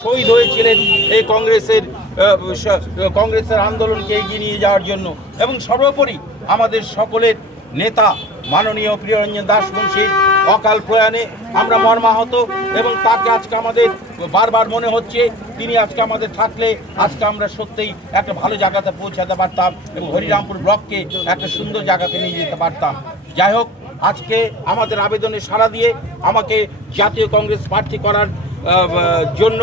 শহীদ হয়েছিলেন এই কংগ্রেসের আন্দোলনকে এগিয়ে নিয়ে যাওয়ার জন্য। এবং সর্বোপরি আমাদের সকলের নেতা মাননীয় প্রিয়রঞ্জন দাশবংশীর অকাল প্রয়াণে আমরা মর্মাহত, এবং তাকে আজকে আমাদের বারবার মনে হচ্ছে তিনি আজকে আমাদের থাকলে আজকে আমরা সত্যিই একটা ভালো জায়গাতে পৌঁছাতে পারতাম এবং হরিরামপুর ব্লককে একটা সুন্দর জায়গাতে নিয়ে যেতে পারতাম। যাই হোক, আজকে আমাদের আবেদনে সাড়া দিয়ে আমাকে জাতীয় কংগ্রেস প্রার্থী করার জন্য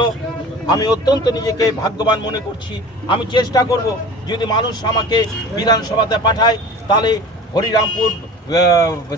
আমি অত্যন্ত নিজেকে ভাগ্যবান মনে করছি। আমি চেষ্টা করব যদি মানুষ আমাকে বিধানসভাতে পাঠায় তাহলে হরিরামপুর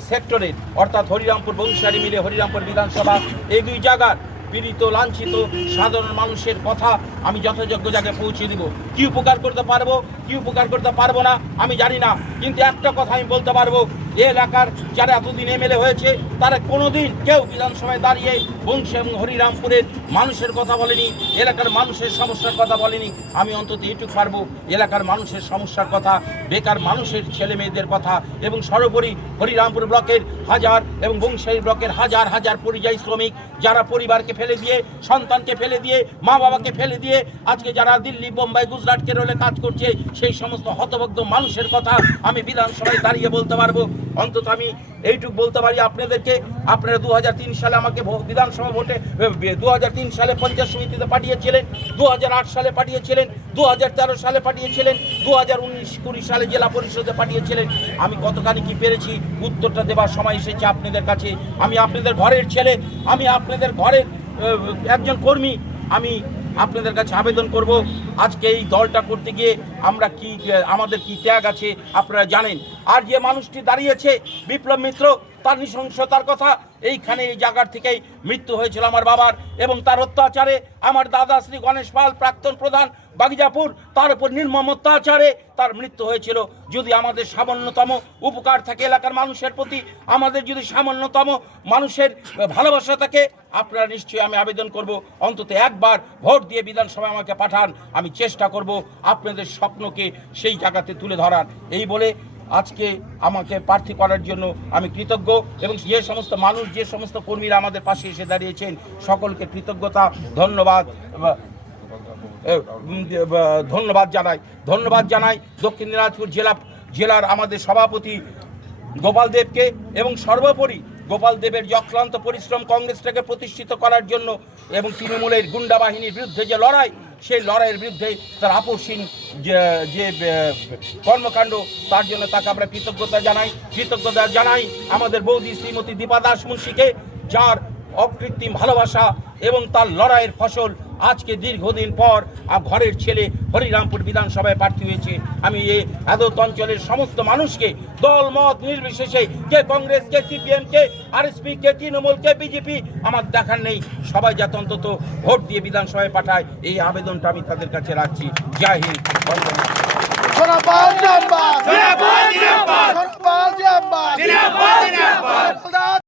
সেক্টরের অর্থাৎ হরিরামপুর বংশারী মিলে হরিরামপুর বিধানসভা এই দুই জায়গার পীড়িত লাঞ্ছিত সাধারণ মানুষের কথা আমি যথাযোগ্য জায়গায় পৌঁছে দিব। কি উপকার করতে পারবো কি উপকার করতে পারবো না আমি জানি না, কিন্তু একটা কথা আমি বলতে পারবো, এই এলাকার যারা এতদিন এমএলএ হয়েছে তারা কোনোদিন কেউ বিধানসভায় দাঁড়িয়ে বংশী এবং হরিরামপুরের মানুষের কথা বলেনি, এলাকার মানুষের সমস্যার কথা বলেনি। আমি অন্তত এটুকু পারবো এলাকার মানুষের সমস্যার কথা, বেকার মানুষের ছেলে মেয়েদের কথা, এবং সর্বোপরি হরিরামপুর ব্লকের হাজার এবং বংশী ব্লকের হাজার হাজার পরিযায়ী শ্রমিক যারা পরিবারকে ফেলে দিয়ে, সন্তানকে ফেলে দিয়ে, মা বাবাকে ফেলে দিয়ে আজকে যারা দিল্লি, বোম্বাই, গুজরাট, কেরলে কাজ করছে, সেই সমস্ত হতভগ্ন মানুষের কথা আমি বিধানসভায় দাঁড়িয়ে বলতে পারবো। অন্তত আমি এইটুকু বলতে পারি আপনাদেরকে, আপনারা 2003 সালে আমাকে বিধানসভা ভোটে 2003 সালে পঞ্চায়েত সমিতিতে পাঠিয়েছিলেন, 2008 সালে পাঠিয়েছিলেন, 2013 সালে পাঠিয়েছিলেন, 2019-20 সালে জেলা পরিষদে পাঠিয়েছিলেন। আমি কতখানি কি পেরেছি উত্তরটা দেওয়ার সময় এসেছে আপনাদের কাছে। আমি আপনাদের ঘরের ছেলে, আমি আপনাদের ঘরের একজন কর্মী। আমি আপনাদের কাছে আবেদন করব, আজকে এই দলটা করতে গিয়ে আমরা কি আমাদের কি ত্যাগ আছে আপনারা জানেন। আর যে মানুষটি দাঁড়িয়েছে বিপ্লব মিত্র, তার নৃশংসতার কথা, এইখানে এই জায়গার থেকেই মৃত্যু হয়েছিল আমার বাবার, এবং তার অত্যাচারে আমার দাদা শ্রী গণেশ পাল প্রাক্তন প্রধান বাগিজাপুর, তার উপর নির্মম অত্যাচারে তার মৃত্যু হয়েছিল। যদি আমাদের সামান্যতম উপকার থাকে এলাকার মানুষের প্রতি, আমাদের যদি সামান্যতম মানুষের ভালোবাসা থাকে, আপনারা নিশ্চয়ই আমি আবেদন করব অন্তত একবার ভোট দিয়ে বিধানসভায় আমাকে পাঠান। আমি চেষ্টা করব আপনাদের স্বপ্নকে সেই জায়গাতে তুলে ধরার। এই বলে আজকে আমাকে প্রার্থী করার জন্য আমি কৃতজ্ঞ, এবং যে সমস্ত মানুষ, যে সমস্ত কর্মীরা আমাদের পাশে এসে দাঁড়িয়েছেন সকলকে কৃতজ্ঞতা ধন্যবাদ জানাই দক্ষিণ দিনাজপুর জেলার আমাদের সভাপতি গোপাল দেবকে, এবং সর্বোপরি গোপাল দেবের যে অক্লান্ত পরিশ্রম কংগ্রেসটাকে প্রতিষ্ঠিত করার জন্য এবং তৃণমূলের গুন্ডা বাহিনীর বিরুদ্ধে যে লড়াই, সেই লড়াইয়ের বিরুদ্ধে তার আপোষহীন যে কর্মকাণ্ড, তার জন্য তাকে আমরা কৃতজ্ঞতা জানাই আমাদের বৌদি শ্রীমতী দীপা দাশবংশীকে, যার অকৃত্রিম ভালোবাসা এবং তার লড়াইয়ের ফসল আজকে দীর্ঘদিন পর ঘরের ছেলে হরিরামপুর বিধানসভায় প্রার্থী হয়েছে। আমি এই আদত অঞ্চলের সমস্ত মানুষকে দল মত নির্বিশেষে, কে কংগ্রেস, কে সিপিএম, কে আরএসপি, কে তৃণমূল, কে বিজেপি, আমার দেখার নেই, সবাই যাতে অন্তত ভোট দিয়ে বিধানসভায় পাঠায়, এই আবেদনটা আমি তাদের কাছে রাখছি। জয় হিন্দ।